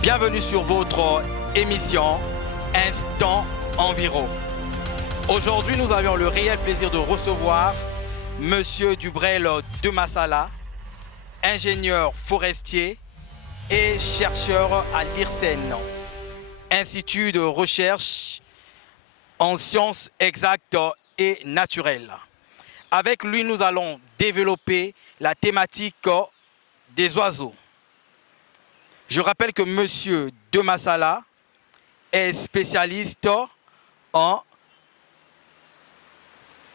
Bienvenue sur votre émission Instant Enviro. Aujourd'hui, nous avions le réel plaisir de recevoir Monsieur Dubrel de Massala, ingénieur forestier et chercheur à l'IRSEN, Institut de recherche en sciences exactes et naturelles. Avec lui, nous allons développer la thématique des oiseaux. Je rappelle que Monsieur de Massala est spécialiste en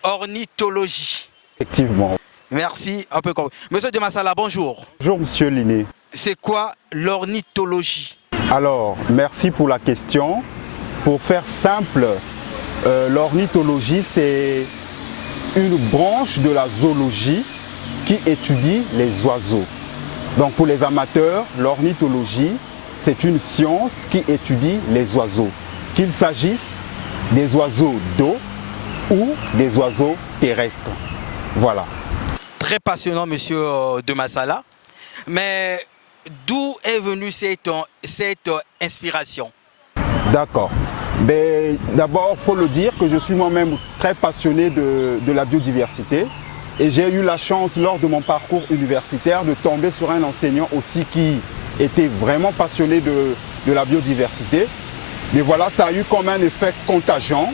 ornithologie. Effectivement. Merci, un peu comme... Monsieur de Massala, bonjour. Bonjour Monsieur Liné. C'est quoi l'ornithologie? Alors, merci pour la question. Pour faire simple, l'ornithologie, c'est une branche de la zoologie qui étudie les oiseaux. Donc pour les amateurs, l'ornithologie, c'est une science qui étudie les oiseaux. Qu'il s'agisse des oiseaux d'eau ou des oiseaux terrestres. Voilà. Très passionnant, Monsieur de Massala. Mais d'où est venue cette inspiration? D'accord. D'abord, il faut le dire que je suis moi-même très passionné de la biodiversité. Et j'ai eu la chance, lors de mon parcours universitaire, de tomber sur un enseignant aussi qui était vraiment passionné de la biodiversité. Mais voilà, ça a eu comme un effet contagiant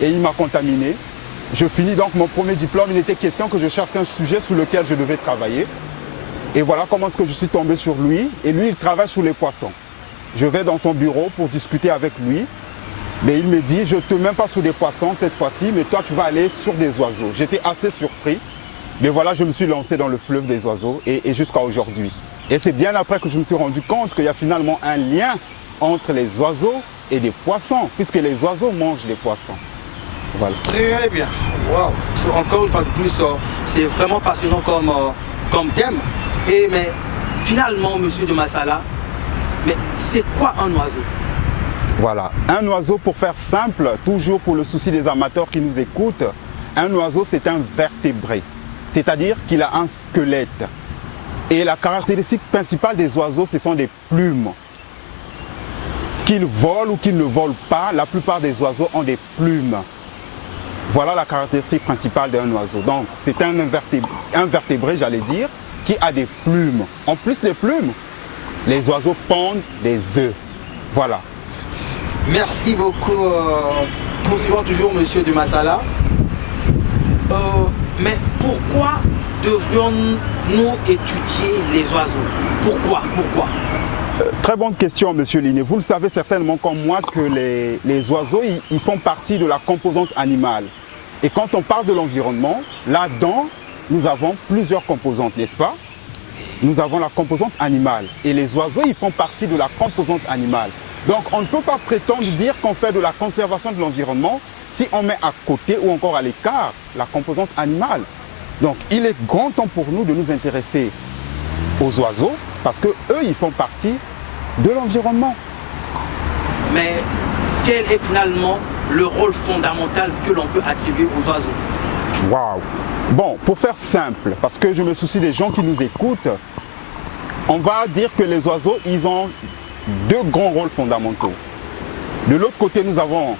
et il m'a contaminé. Je finis donc mon premier diplôme. Il était question que je cherche un sujet sur lequel je devais travailler. Et voilà comment est-ce que je suis tombé sur lui. Et lui, il travaille sur les poissons. Je vais dans son bureau pour discuter avec lui. Mais il me dit, je ne te mets pas sur des poissons cette fois-ci, mais toi, tu vas aller sur des oiseaux. J'étais assez surpris. Mais voilà, je me suis lancé dans le fleuve des oiseaux et jusqu'à aujourd'hui. Et c'est bien après que je me suis rendu compte qu'il y a finalement un lien entre les oiseaux et les poissons, puisque les oiseaux mangent les poissons. Voilà. Très bien. Wow. Encore une fois de plus, c'est vraiment passionnant comme thème. Mais finalement, Monsieur de Massala, mais c'est quoi un oiseau? Voilà. Un oiseau, pour faire simple, toujours pour le souci des amateurs qui nous écoutent, un oiseau, c'est un vertébré. C'est-à-dire qu'il a un squelette. Et la caractéristique principale des oiseaux, ce sont des plumes. Qu'ils volent ou qu'ils ne volent pas, la plupart des oiseaux ont des plumes. Voilà la caractéristique principale d'un oiseau. Donc, c'est un vertébré, j'allais dire, qui a des plumes. En plus des plumes, les oiseaux pondent des œufs. Voilà. Merci beaucoup. Poursuivons toujours Monsieur de Massala. Mais pourquoi devrions-nous étudier les oiseaux? Pourquoi? Très bonne question, Monsieur Liné. Vous le savez certainement comme moi que les oiseaux, ils font partie de la composante animale. Et quand on parle de l'environnement, là-dedans, nous avons plusieurs composantes, n'est-ce pas? Nous avons la composante animale. Et les oiseaux, ils font partie de la composante animale. Donc, on ne peut pas prétendre dire qu'on fait de la conservation de l'environnement si on met à côté ou encore à l'écart la composante animale. Donc, il est grand temps pour nous de nous intéresser aux oiseaux parce qu'eux, ils font partie de l'environnement. Mais quel est finalement le rôle fondamental que l'on peut attribuer aux oiseaux? Waouh! Bon, pour faire simple, parce que je me soucie des gens qui nous écoutent, on va dire que les oiseaux, ils ont deux grands rôles fondamentaux. De l'autre côté, nous avons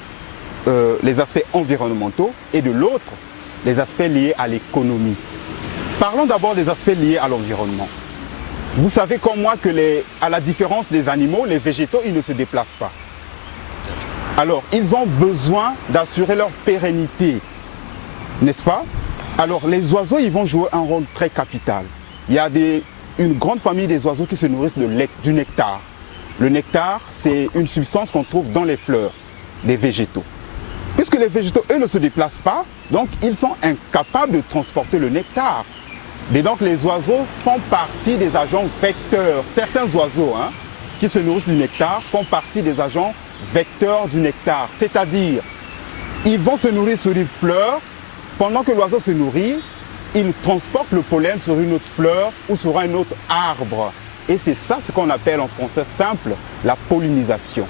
les aspects environnementaux et de l'autre, les aspects liés à l'économie. Parlons d'abord des aspects liés à l'environnement. Vous savez comme moi que à la différence des animaux, les végétaux, ils ne se déplacent pas. Alors, ils ont besoin d'assurer leur pérennité, n'est-ce pas? Alors, les oiseaux, ils vont jouer un rôle très capital. Il y a une grande famille des oiseaux qui se nourrissent du nectar. Le nectar, c'est une substance qu'on trouve dans les fleurs des végétaux. Puisque les végétaux, eux, ne se déplacent pas, donc ils sont incapables de transporter le nectar. Et donc les oiseaux font partie des agents vecteurs. Certains oiseaux qui se nourrissent du nectar font partie des agents vecteurs du nectar. C'est-à-dire, ils vont se nourrir sur une fleur. Pendant que l'oiseau se nourrit, il transporte le pollen sur une autre fleur ou sur un autre arbre. Et c'est ça ce qu'on appelle en français simple la pollinisation.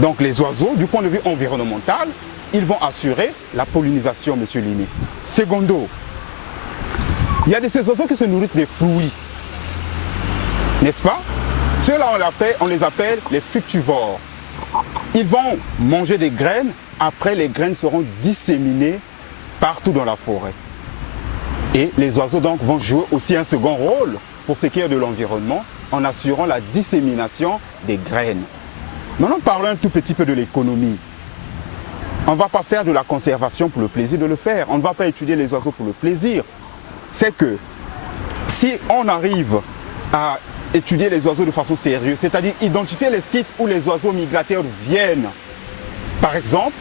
Donc les oiseaux, du point de vue environnemental, ils vont assurer la pollinisation, Monsieur Liné. Secondo, il y a de ces oiseaux qui se nourrissent des fruits, n'est-ce pas? Ceux-là, on les appelle les fructivores. Ils vont manger des graines, après les graines seront disséminées partout dans la forêt. Et les oiseaux donc vont jouer aussi un second rôle pour ce qui est de l'environnement en assurant la dissémination des graines. Maintenant, parlons un tout petit peu de l'économie. On ne va pas faire de la conservation pour le plaisir de le faire. On ne va pas étudier les oiseaux pour le plaisir. C'est que si on arrive à étudier les oiseaux de façon sérieuse, c'est-à-dire identifier les sites où les oiseaux migrateurs viennent, par exemple,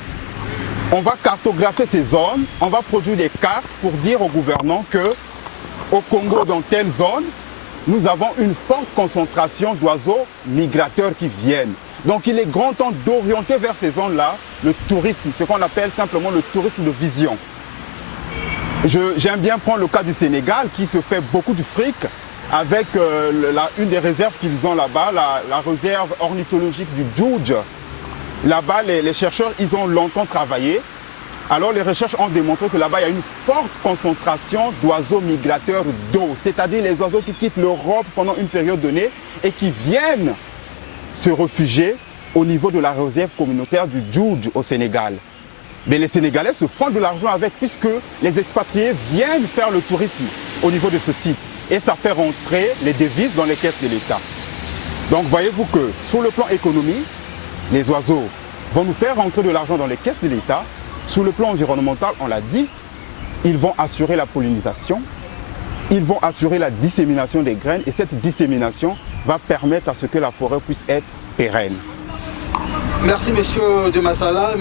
on va cartographier ces zones, on va produire des cartes pour dire aux gouvernants qu'au Congo, dans telle zone, nous avons une forte concentration d'oiseaux migrateurs qui viennent. Donc il est grand temps d'orienter vers ces zones-là le tourisme, ce qu'on appelle simplement le tourisme de vision. J'aime bien prendre le cas du Sénégal qui se fait beaucoup de fric avec une des réserves qu'ils ont là-bas, la réserve ornithologique du Djoudj. Là-bas, les chercheurs, ils ont longtemps travaillé. Alors les recherches ont démontré que là-bas, il y a une forte concentration d'oiseaux migrateurs d'eau, c'est-à-dire les oiseaux qui quittent l'Europe pendant une période donnée et qui viennent se réfugier au niveau de la réserve communautaire du Djoudj au Sénégal. Mais les Sénégalais se font de l'argent avec puisque les expatriés viennent faire le tourisme au niveau de ce site. Et ça fait rentrer les devises dans les caisses de l'État. Donc voyez-vous que sur le plan économique, les oiseaux vont nous faire rentrer de l'argent dans les caisses de l'État. Sur le plan environnemental, on l'a dit, ils vont assurer la pollinisation, ils vont assurer la dissémination des graines et cette dissémination va permettre à ce que la forêt puisse être pérenne. Merci monsieur de Massala.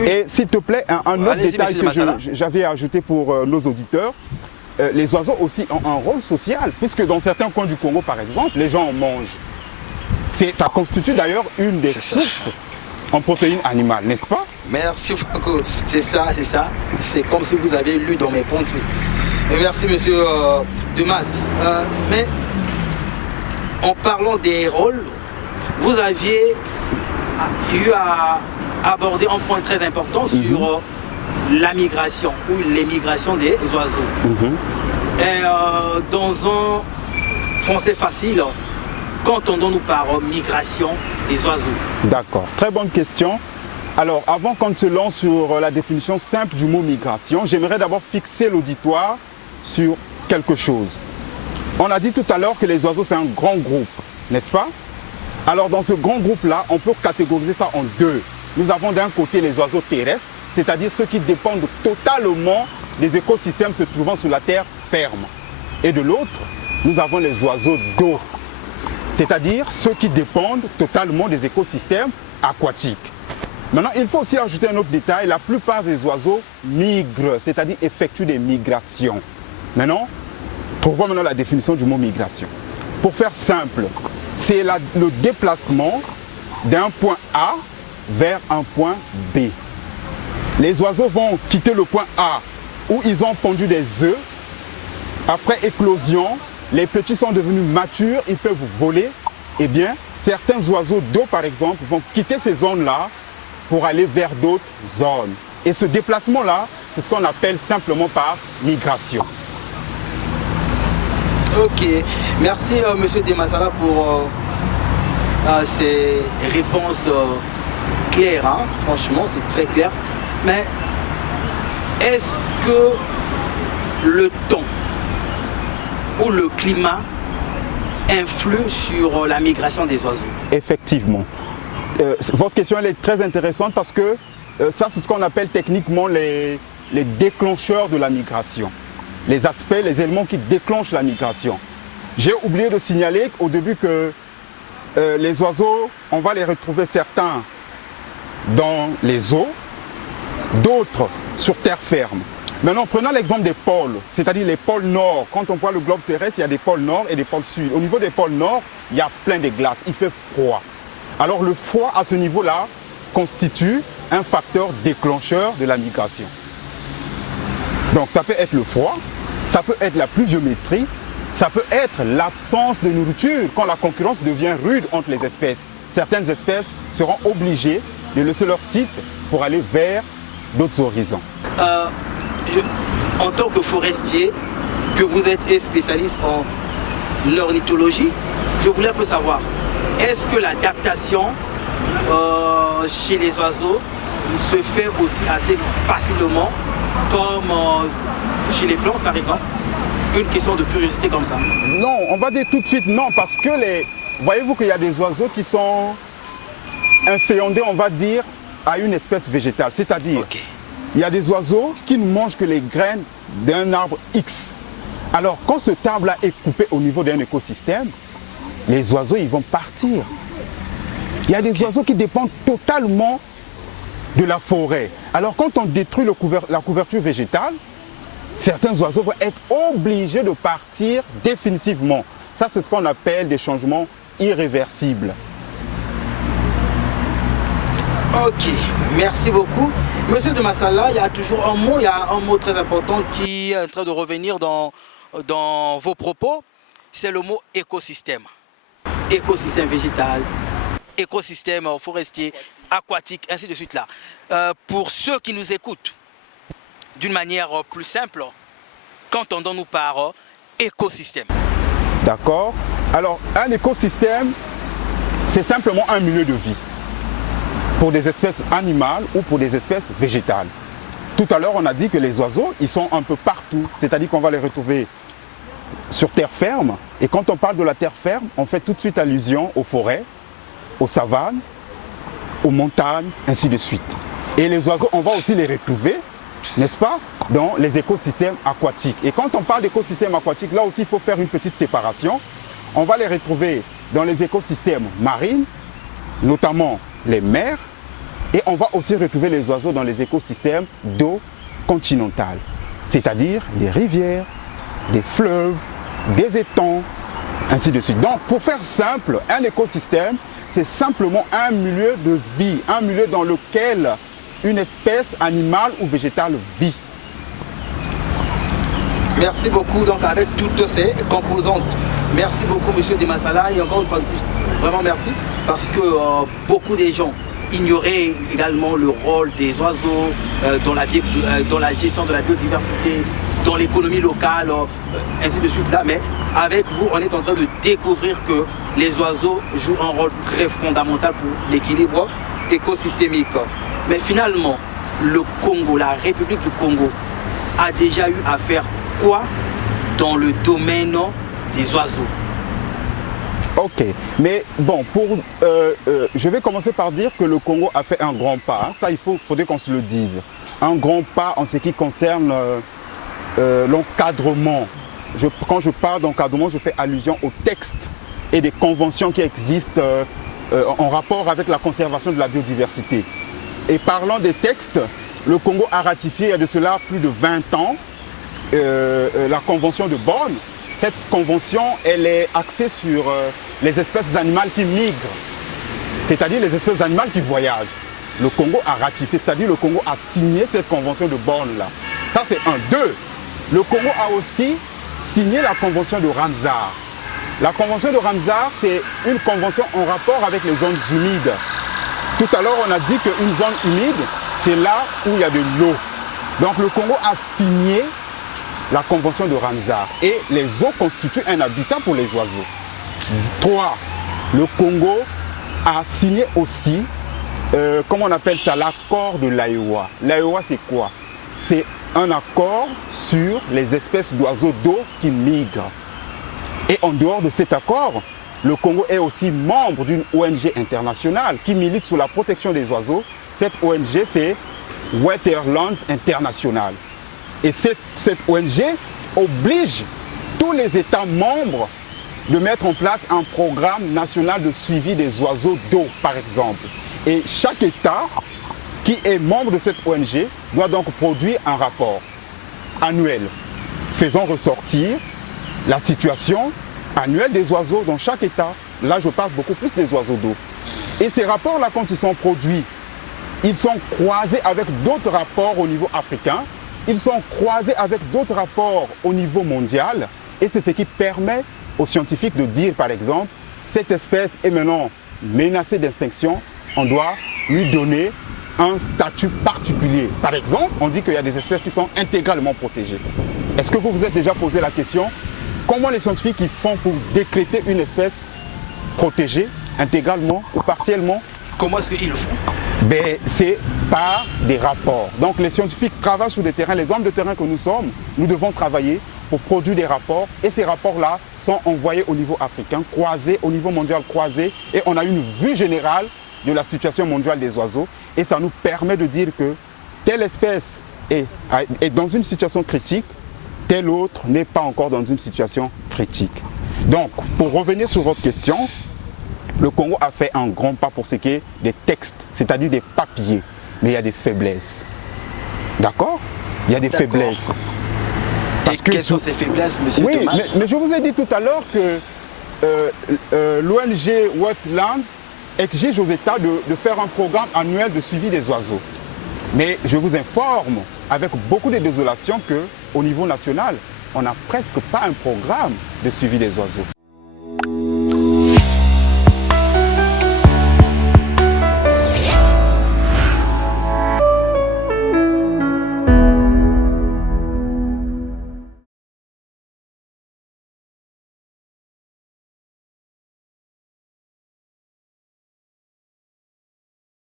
Et s'il te plaît, un autre détail que j'avais ajouté pour nos auditeurs, les oiseaux aussi ont un rôle social, puisque dans certains coins du Congo par exemple, les gens en mangent. Ça constitue d'ailleurs une des sources en protéines animales, n'est-ce pas? Merci beaucoup. C'est ça. C'est comme si vous avez lu dans mes pensées. Merci monsieur Dumas. Mais en parlant des rôles, vous aviez eu à aborder un point très important sur la migration ou l'émigration des oiseaux. Et dans un français facile, qu'entendons-nous par migration des oiseaux? D'accord, très bonne question. Alors, avant qu'on se lance sur la définition simple du mot migration, j'aimerais d'abord fixer l'auditoire sur quelque chose. On a dit tout à l'heure que les oiseaux, c'est un grand groupe, n'est-ce pas? Alors, dans ce grand groupe-là, on peut catégoriser ça en deux. Nous avons d'un côté les oiseaux terrestres, c'est-à-dire ceux qui dépendent totalement des écosystèmes se trouvant sur la terre ferme. Et de l'autre, nous avons les oiseaux d'eau, c'est-à-dire ceux qui dépendent totalement des écosystèmes aquatiques. Maintenant, il faut aussi ajouter un autre détail, la plupart des oiseaux migrent, c'est-à-dire effectuent des migrations. Maintenant, trouvons maintenant la définition du mot migration. Pour faire simple, c'est le déplacement d'un point A vers un point B. Les oiseaux vont quitter le point A où ils ont pondu des œufs. Après éclosion, les petits sont devenus matures, ils peuvent voler. Eh bien, certains oiseaux d'eau, par exemple, vont quitter ces zones-là pour aller vers d'autres zones. Et ce déplacement-là, c'est ce qu'on appelle simplement par migration. Ok, merci monsieur Demassala pour ces réponses claires, hein. Franchement c'est très clair. Mais est-ce que le temps ou le climat influe sur la migration des oiseaux? Effectivement. Votre question elle est très intéressante parce que ça c'est ce qu'on appelle techniquement les déclencheurs de la migration. Les aspects, les éléments qui déclenchent la migration. J'ai oublié de signaler au début que les oiseaux, on va les retrouver certains dans les eaux, d'autres sur terre ferme. Maintenant, prenons l'exemple des pôles, c'est-à-dire les pôles nord. Quand on voit le globe terrestre, il y a des pôles nord et des pôles sud. Au niveau des pôles nord, il y a plein de glaces, il fait froid. Alors le froid à ce niveau-là constitue un facteur déclencheur de la migration. Donc ça peut être le froid, ça peut être la pluviométrie, ça peut être l'absence de nourriture quand la concurrence devient rude entre les espèces. Certaines espèces seront obligées de laisser leur site pour aller vers d'autres horizons. En tant que forestier, que vous êtes spécialiste en ornithologie, je voulais un peu savoir, est-ce que l'adaptation chez les oiseaux se fait aussi assez facilement comme chez les plantes par exemple? Une question de curiosité comme ça. Non, on va dire tout de suite non, parce que voyez-vous qu'il y a des oiseaux qui sont inféodés, on va dire, à une espèce végétale. C'est-à-dire, il y a des oiseaux qui ne mangent que les graines d'un arbre X. Alors, quand cet arbre-là est coupé au niveau d'un écosystème, les oiseaux, ils vont partir. Il y a des oiseaux qui dépendent totalement de la forêt. Alors, quand on détruit la couverture végétale, certains oiseaux vont être obligés de partir définitivement. Ça, c'est ce qu'on appelle des changements irréversibles. Ok, merci beaucoup. Monsieur de Massala, il y a toujours il y a un mot très important qui est en train de revenir dans vos propos. C'est le mot écosystème. Écosystème végétal, écosystème forestier, aquatique, ainsi de suite là. Pour ceux qui nous écoutent, d'une manière plus simple, qu'entendons-nous par écosystème? D'accord. Alors, un écosystème, c'est simplement un milieu de vie pour des espèces animales ou pour des espèces végétales. Tout à l'heure, on a dit que les oiseaux, ils sont un peu partout. C'est-à-dire qu'on va les retrouver sur terre ferme. Et quand on parle de la terre ferme, on fait tout de suite allusion aux forêts, aux savanes, aux montagnes, ainsi de suite. Et les oiseaux, on va aussi les retrouver, n'est-ce pas, dans les écosystèmes aquatiques. Et quand on parle d'écosystèmes aquatiques, là aussi, il faut faire une petite séparation. On va les retrouver dans les écosystèmes marins, notamment les mers, et on va aussi retrouver les oiseaux dans les écosystèmes d'eau continentale, c'est-à-dire des rivières, des fleuves, des étangs, ainsi de suite. Donc, pour faire simple, un écosystème, c'est simplement un milieu de vie, un milieu dans lequel une espèce animale ou végétale vit. Merci beaucoup, donc avec toutes ces composantes. Merci beaucoup, monsieur de Massala, et encore une fois de plus, vraiment merci, parce que beaucoup de gens ignoraient également le rôle des oiseaux dans la gestion de la biodiversité, dans l'économie locale, ainsi de suite là. Mais avec vous, on est en train de découvrir que les oiseaux jouent un rôle très fondamental pour l'équilibre écosystémique. Mais finalement, le Congo, la République du Congo, a déjà eu à faire quoi dans le domaine des oiseaux? Ok, mais bon, je vais commencer par dire que le Congo a fait un grand pas. Ça, il faudrait qu'on se le dise. Un grand pas en ce qui concerne l'encadrement. Quand je parle d'encadrement, je fais allusion aux textes et des conventions qui existent en rapport avec la conservation de la biodiversité. Et parlant des textes, le Congo a ratifié il y a de cela plus de 20 ans la convention de Bonn. Cette convention, elle est axée sur les espèces animales qui migrent, c'est-à-dire les espèces animales qui voyagent. Le Congo a ratifié, c'est-à-dire le Congo a signé cette convention de Bonn là. Ça c'est un. Deux, le Congo a aussi signé la convention de Ramsar. La convention de Ramsar, c'est une convention en rapport avec les zones humides. Tout à l'heure, on a dit qu'une zone humide, c'est là où il y a de l'eau. Donc le Congo a signé la convention de Ramsar et les eaux constituent un habitat pour les oiseaux. 3. Le Congo a signé aussi, comment on appelle ça, l'accord de l'AEWA. L'AEWA, c'est quoi? C'est un accord sur les espèces d'oiseaux d'eau qui migrent. Et en dehors de cet accord, le Congo est aussi membre d'une ONG internationale qui milite sur la protection des oiseaux. Cette ONG, c'est Waterlands International. Et cette ONG oblige tous les États membres de mettre en place un programme national de suivi des oiseaux d'eau, par exemple. Et chaque État qui est membre de cette ONG doit donc produire un rapport annuel faisant ressortir la situation annuelle des oiseaux dans chaque État. Là, je parle beaucoup plus des oiseaux d'eau. Et ces rapports-là, quand ils sont produits, ils sont croisés avec d'autres rapports au niveau africain. Ils sont croisés avec d'autres rapports au niveau mondial et c'est ce qui permet aux scientifiques de dire, par exemple, cette espèce est maintenant menacée d'extinction, on doit lui donner un statut particulier. Par exemple, on dit qu'il y a des espèces qui sont intégralement protégées. Est-ce que vous vous êtes déjà posé la question, comment les scientifiques ils font pour décréter une espèce protégée intégralement ou partiellement. Comment est-ce qu'ils le font? Ben, c'est par des rapports. Donc les scientifiques travaillent sur le terrain, les hommes de terrain que nous sommes, nous devons travailler pour produire des rapports et ces rapports-là sont envoyés au niveau africain, croisés, au niveau mondial croisé et on a une vue générale de la situation mondiale des oiseaux et ça nous permet de dire que telle espèce est dans une situation critique, telle autre n'est pas encore dans une situation critique. Donc, pour revenir sur votre question, le Congo a fait un grand pas pour ce qui est des textes, c'est-à-dire des papiers, mais il y a des faiblesses. D'accord? Il y a des faiblesses. Et quelles sont ces faiblesses, monsieur Thomas? Mais je vous ai dit tout à l'heure que l'ONG Wetlands exige aux États de faire un programme annuel de suivi des oiseaux. Mais je vous informe avec beaucoup de désolation qu'au niveau national, on n'a presque pas un programme de suivi des oiseaux.